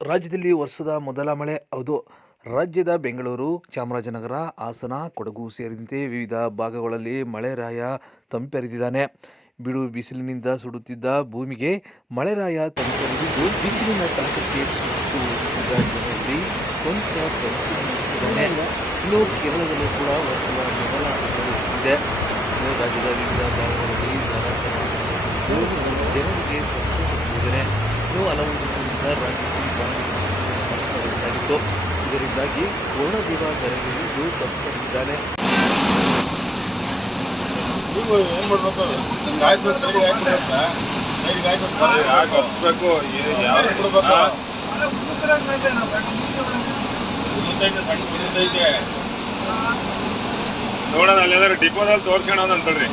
ರಾಜ್ಯದಲ್ಲಿ ವರ್ಷದ ಮೊದಲ ಮಳೆ. ಹೌದು, ರಾಜ್ಯದ ಬೆಂಗಳೂರು, ಚಾಮರಾಜನಗರ, ಹಾಸನ, ಕೊಡಗು ಸೇರಿದಂತೆ ವಿವಿಧ ಭಾಗಗಳಲ್ಲಿ ಮಳೆರಾಯ ತಂಪೆರೆದಿದ್ದಾನೆ. ಬಿಡು ಬಿಸಿಲಿನಿಂದ ಸುಡುತ್ತಿದ್ದ ಭೂಮಿಗೆ ಮಳೆರಾಯ ತಂಪೆರೆದಿದ್ದು ಬಿಸಿಲಿನ ತಾಕಕ್ಕೆ ಸುಟ್ಟು ಹೋಗುತ್ತಿದ್ದ ಜನರಲ್ಲಿ ಕೊಂಚ ತಂಪು ಮೂಡಿಸಿದ್ದಾನೆ. ಇನ್ನು ಕೇರಳದಲ್ಲೂ ಕೂಡ ವರ್ಷದ ಮೊದಲ ಮಳೆ ಇದೆ. ರಾಜ್ಯದ ವಿವಿಧ ಭಾಗಗಳಲ್ಲಿ ಧಾರಾಕಾರವಾಗಿದ್ದು ಜನರಿಗೆ ಸಂತೋಷ ತಂದಿದೆ. ಇನ್ನು ಹಲವು ದಿನಗಳಿಂದ ರಾಜ್ಯದಲ್ಲಿ ಭಾರೀ ಹೆಚ್ಚಾಗಿತ್ತು. ಇದರಿಂದಾಗಿ ವರುಣದೇವ ಕರೆಗಿಳಿದು ತಂಪೆರೆದಿದ್ದಾನೆ. ನೋಡೋಣ, ಅಲ್ಲೆಲ್ಲಾರು ಡಿಪೋದಲ್ಲಿ ತೋರ್ಸ್ಕೊಳೋಣ ಅಂತೇಳ್ರಿ.